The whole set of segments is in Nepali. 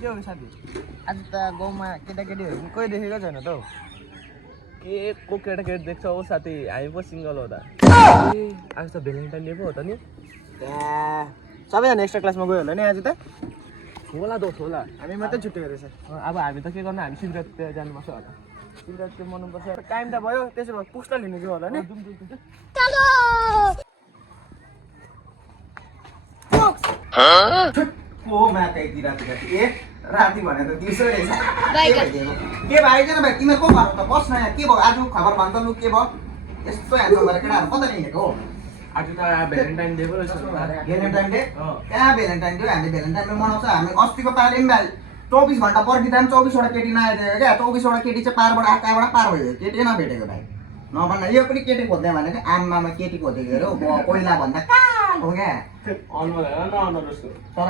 के हो साथी आज त गाउँमा केटाकेटीहरू कोही देखेको छैन त हौ के को केटाकेटी देख्छ हो साथी हामी पो सिङ्गल हो त आज त भ्यालेन्टाइन डे पो हो त नि सबैजना एक्स्ट्रा क्लासमा गयो होला नि आज त होला दोस्त होला हामी मात्रै छुट्टी गरेछ अब हामी त के गर्नु हामी सिलगढीतिर जानुपर्छ होला सिलगढीतिर मनाउनुपर्छ टाइम त भयो त्यसो भए पुस्ता लिनु जाउँ होला नि ओ माकै राति ए राति भने त दिउँसो रहेछ के भाइजन भाइ तिमीहरू को घर त बस न यहाँ के भयो आज खबर भन्छ लु के भयो यस्तो ह्यान्डसम भएर केटाहरू कता हिँडेको हो आज त भ्यालेन्टाइन डे पो रहेछ भ्यालेन्टाइन डे कहाँ भ्यालेन्टाइन डे हामीले भ्यालेन्टाइन डे मनाउँछ हामी अस्तिको पालि पनि भाइ 24 घन्टा पर्खिँदा पनि 24 वटा केटी नआइदिएको क्या 24 वटा केटी चाहिँ पारबाट आकाबाट पार भइदियो केटी नभेटेको भाइ नभन्दा यो पनि केटी खोज्दै भने चाहिँ आमामा केटी खोजेको हेर पहिला भन्दा कालो क्या तर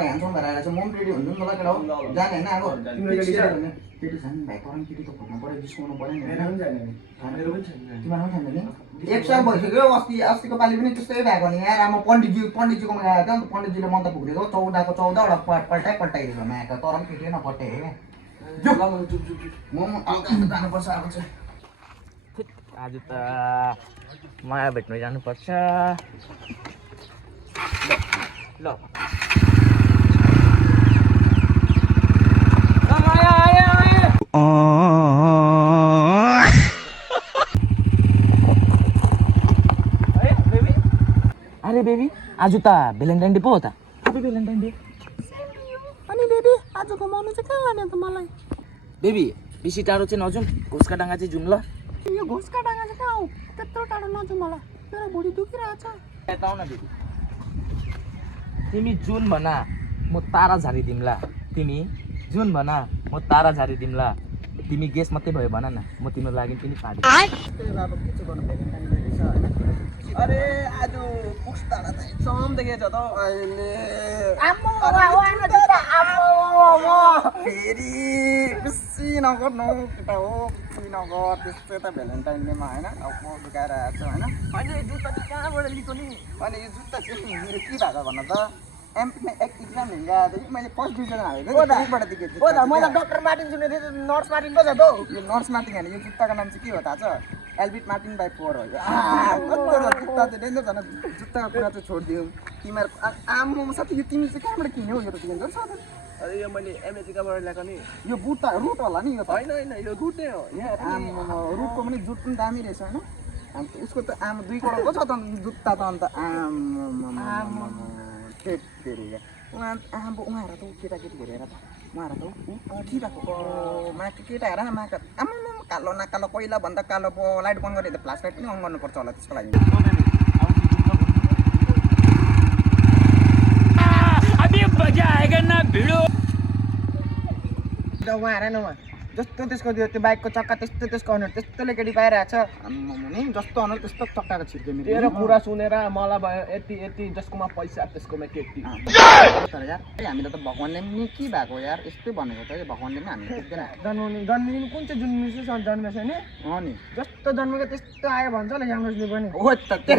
ह्यान्डसम भएर आएर चाहिँ म पनि रेडी हुन्छु नि मलाई केटा हो जाने होइन अब केटी छ नि भाइ परम केटी त खोज्नु पऱ्यो जिस्काउनु पऱ्यो नि तिमीहरू पनि छैन नि एक साल भइसक्यो अस्तिको पालि पनि त्यस्तै भएको नि यहाँ म पण्डितजीकोमा गएको थियो नि त पण्डितजीले मन त पुग्दिएको 14 को 14 वटा पल्टाइदिएको मायाका तर पनि केटी नपल्टाए क्या म हल्का जानुपर्छ अब चाहिँ आज त माया भेट्नु जानुपर्छ ल माया आयो अरे बेबी आज त भ्यालेन्टाइन डे पो हो त ह्यापी भ्यालेन्टाइन डे अनि बेबी आज घुमाउनु चाहिँ कहाँ लाने त मलाई बेबी बेसी टाढो चाहिँ नजाउँ घोसका डाँगा चाहिँ जाउँ ल यो घोसका डाँगा चाहिँ कहाँ हो त्यत्रो टाढो नजाउँ मलाई मेरो भुँडी दुखिरहेछ यता आऊ न बेबी तिमी जुन भना म तारा झारिदिउँला तिमी जुन भना म तारा झारिदिउँला तिमी गेस मात्रै भयो भन न म तिम्रो लागि पनि पार्टी अरे आज पुस्तालाई त एकदम देखेछ त अहिले फेरि खुसी नगर्नु केटा हो खुसी नगर त्यस्तै त भ्यालेन्टाइन डेमा होइन अब म लुकाएर आएको छु होइन अनि यो जुत्ता चाहिँ कहाँबाट लिएको नि अनि यो जुत्ता चाहिँ मेरो के भएको भन त एमपीमा एक्जाम हिँडेर आएदेखि मैले फर्स्ट डिभिजन हालेको त्यसबाट देखेको छु मैले डक्टर मार्टिन सुनेको थिएँ नर्स मार्टिन पो छ त यो नर्स मार्टिन होइन यो जुत्ताको नाम चाहिँ के हो थाहा छ एल्बिट मार्टिन बाई 4 हो जुत्ता चाहिँ डेन्जर छैन जुत्ताको कुरा चाहिँ छोडिदिउँ तिमीहरू आम्मो साथी यो तिमी चाहिँ कहाँबाट किन्यौ यो त डेन्जर छ अरे यो मैले अमेरिकाबाट ल्याएको नि यो बुट त रुट होला नि यो त होइन यो रुट नै हो रुटको पनि जुट पनि दामी रहेछ होइन अन्त उसको त 2 करोडको छ त जुत्ता त अन्त उहाँहरू त केटाकेटी हेरेर त उहाँहरू त किराको माका केटा हेर न माका आम्मा कालो न कालो पहिला भन्दा कालो पो लाइट बन्द गरेर फ्ल्यास लाइट पनि अन गर्नुपर्छ होला त्यसको लागि उहाँ हेर न उहाँ जस्तो त्यसको त्यो बाइकको चक्का त्यस्तो त्यसको अनुहार त्यस्तोले केटी पाइरहेको छ नि जस्तो अनुहार त्यस्तो चक्काको छिर्क्यो नि तेरो कुरा सुनेर मलाई भयो यति जसकोमा पैसा त्यसकोमा केटी तर यार हामीलाई त भगवान्ले पनि के भएको यार यस्तै भनेको त भगवान्ले पनि हामीले पुग्दैन जन्मिनु कुन चाहिँ जन्मिन्छ जन्मेछ नि नि जस्तो जन्मेको त्यस्तो आयो भन्छ होला याङ्ग्रेजले पनि हो त के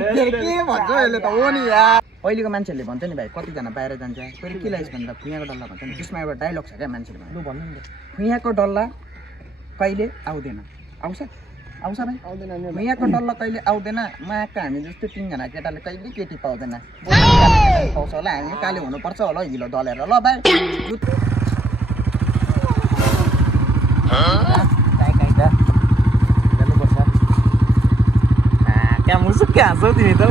भन्छ यसले त हो नि यार पहिलेको मान्छेहरूले भन्छ नि भाइ कतिजना बाहिर जान्छ फेरि के लाइस भन्दा फुइयाको डल्ला भन्छ नि त्यसमा एउटा डाइलग छ क्या मान्छेले लु भन्नु नि फुइयाको डल्ला कहिले आउँदैन आउँछ भाइ आउँदैन फुइयाको डल्ला कहिले आउँदैन माका हामी जस्तो 3 जना केटाले कहिले केटी पाउँदैन पाउँछ होला हामी काले हुनुपर्छ होला हिलो डलेर ल भाइ जानुपर्छ क्या मुसुक क्या हाँन्छौ तिमी त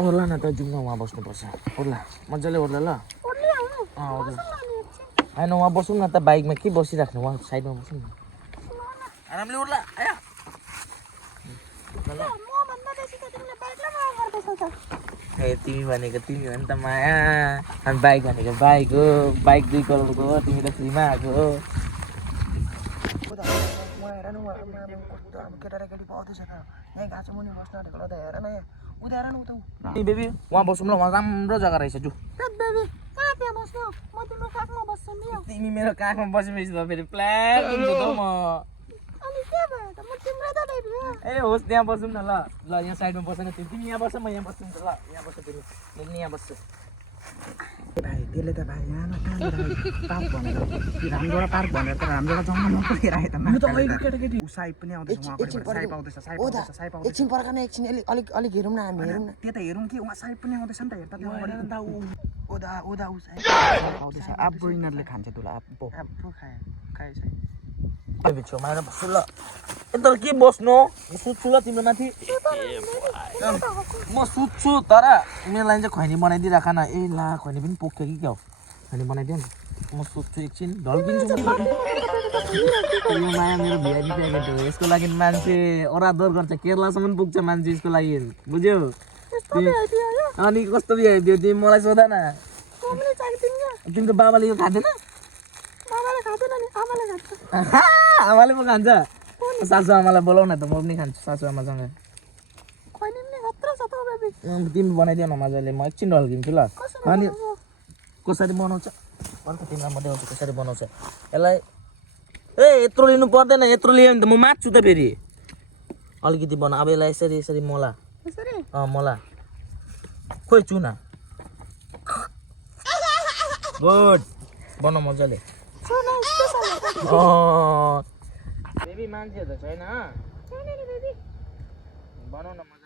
ओर्ला न त जाउँ उहाँ बस्नुपर्छ ओर्ला मजाले ओर्ला ल होइन उहाँ बसौँ न त बाइकमा के बसिराख्नु उहाँ साइडमा बसौँ न आरामले ओर्ला आया ए तिमी भनेको तिमी हो नि त माया अनि बाइक भनेको बाइक हो बाइक 2 करोडको हो तिमी त फ्रीमा आएको हो केटाकेटी पाउँदैछ त यहीँ घाँचो मुनि बस्नु भनेको त हेर न यहाँ उदाएर न उता बेबी उहाँ बसौँ ल उहाँ राम्रो जग्गा रहेछ जु तिमी मेरो काखमा बसेपछि त फेरि प्लान हुन्छ त म ए होस् त्यहाँ बसौँ न ल यहाँ साइडमा बसेन तिमी यहाँ बस्छ म यहाँ बस्छु नि त ल यहाँ बस्छ तिमी यहाँ बस्छु भाइ त्यसले त भाइ यहाँ पार्क भनेर रामझोडा पार्क भनेर त रामझोडा जङ्गलमा पनि राखेँ त साई पनि आउँदैछ साई पाउँदैछ एकछिन पर्खा न एकछिन अलिक हेरौँ न हामी हेरौँ न त्यता हेरौँ कि उहाँ साई पनि आउँदैछ नि त हेर्दा ओदा साई पाउँदैछ अब यिनीहरूले खान्छ तुला अब खाए साई छेउमा आएर बस्छु ल यता के बस्नु म सुत्छु ल तिम्रो माथि म सुत्छु तर मेरो लागि चाहिँ खैनी बनाइदिइराख न ए ला खैनी पनि पोख्यो कि क्या हो खैनी बनाइदियो नि म सुत्छु एकछिन ढल्किन्छु यो माया मेरो भिआइपी प्याकेट हो यसको लागि मान्छे ओरादोर गर्छ केरलासम्म पुग्छ मान्छे यसको लागि बुझ्यौ अनि कस्तो भिआइपी हो तिमी मलाई सोध न तिम्रो बाबाले यो खाँदैन आमाले पो खान्छ सासु आमालाई बोलाउ न त म पनि खान्छु सासु आमासँग तिमी बनाइदियो न मजाले म एकछिन ढल्किन्छु ल अनि कसरी बनाउँछ अन्त तिमीलाई म देखाउँछु कसरी बनाउँछ यसलाई ए यत्रो लिनु पर्दैन यत्रो लियो भने त म माग्छु त फेरि अलिकति बना अब यसलाई यसरी यसरी मोला मोला खोइ चुना गुड बनाऊ मजाले बेबी मान्छे त छैन बनाउ न मजाले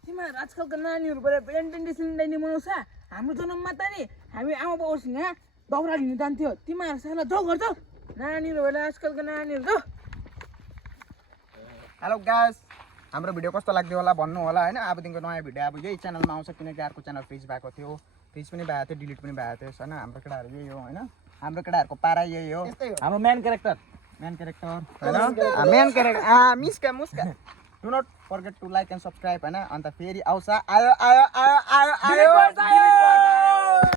तिमीहरू आजकलको नानीहरूबाट प्रेजेन्टेसन ल्याइने बनाउँछ हाम्रो जन्ममा त नि हामी आमा बाउसँग दाउरा लिनु जान्थ्यो तिमीहरू साला जो गर्छ नानीहरू होला आजकलको नानीहरू त हेलो गाइस हाम्रो भिडियो कस्तो लाग्यो होला भन्नु होला हैन अबदेखिको नयाँ भिडियो अब यही च्यानलमा आउँछ किनकि अर्को च्यानल फ्रिज भएको थियो फ्रिज पनि भएको थियो डिलिट पनि भएको थियो हैन हाम्रो केटाहरू यही हो हैन हाम्रो केटाहरूको पारा यही हो हाम्रो मेन क्यारेक्टर हैन मेन क्यारेक्टर मिस्का मुस्का do not forget to like and subscribe हैन अन्त फेरि आउँछ आयो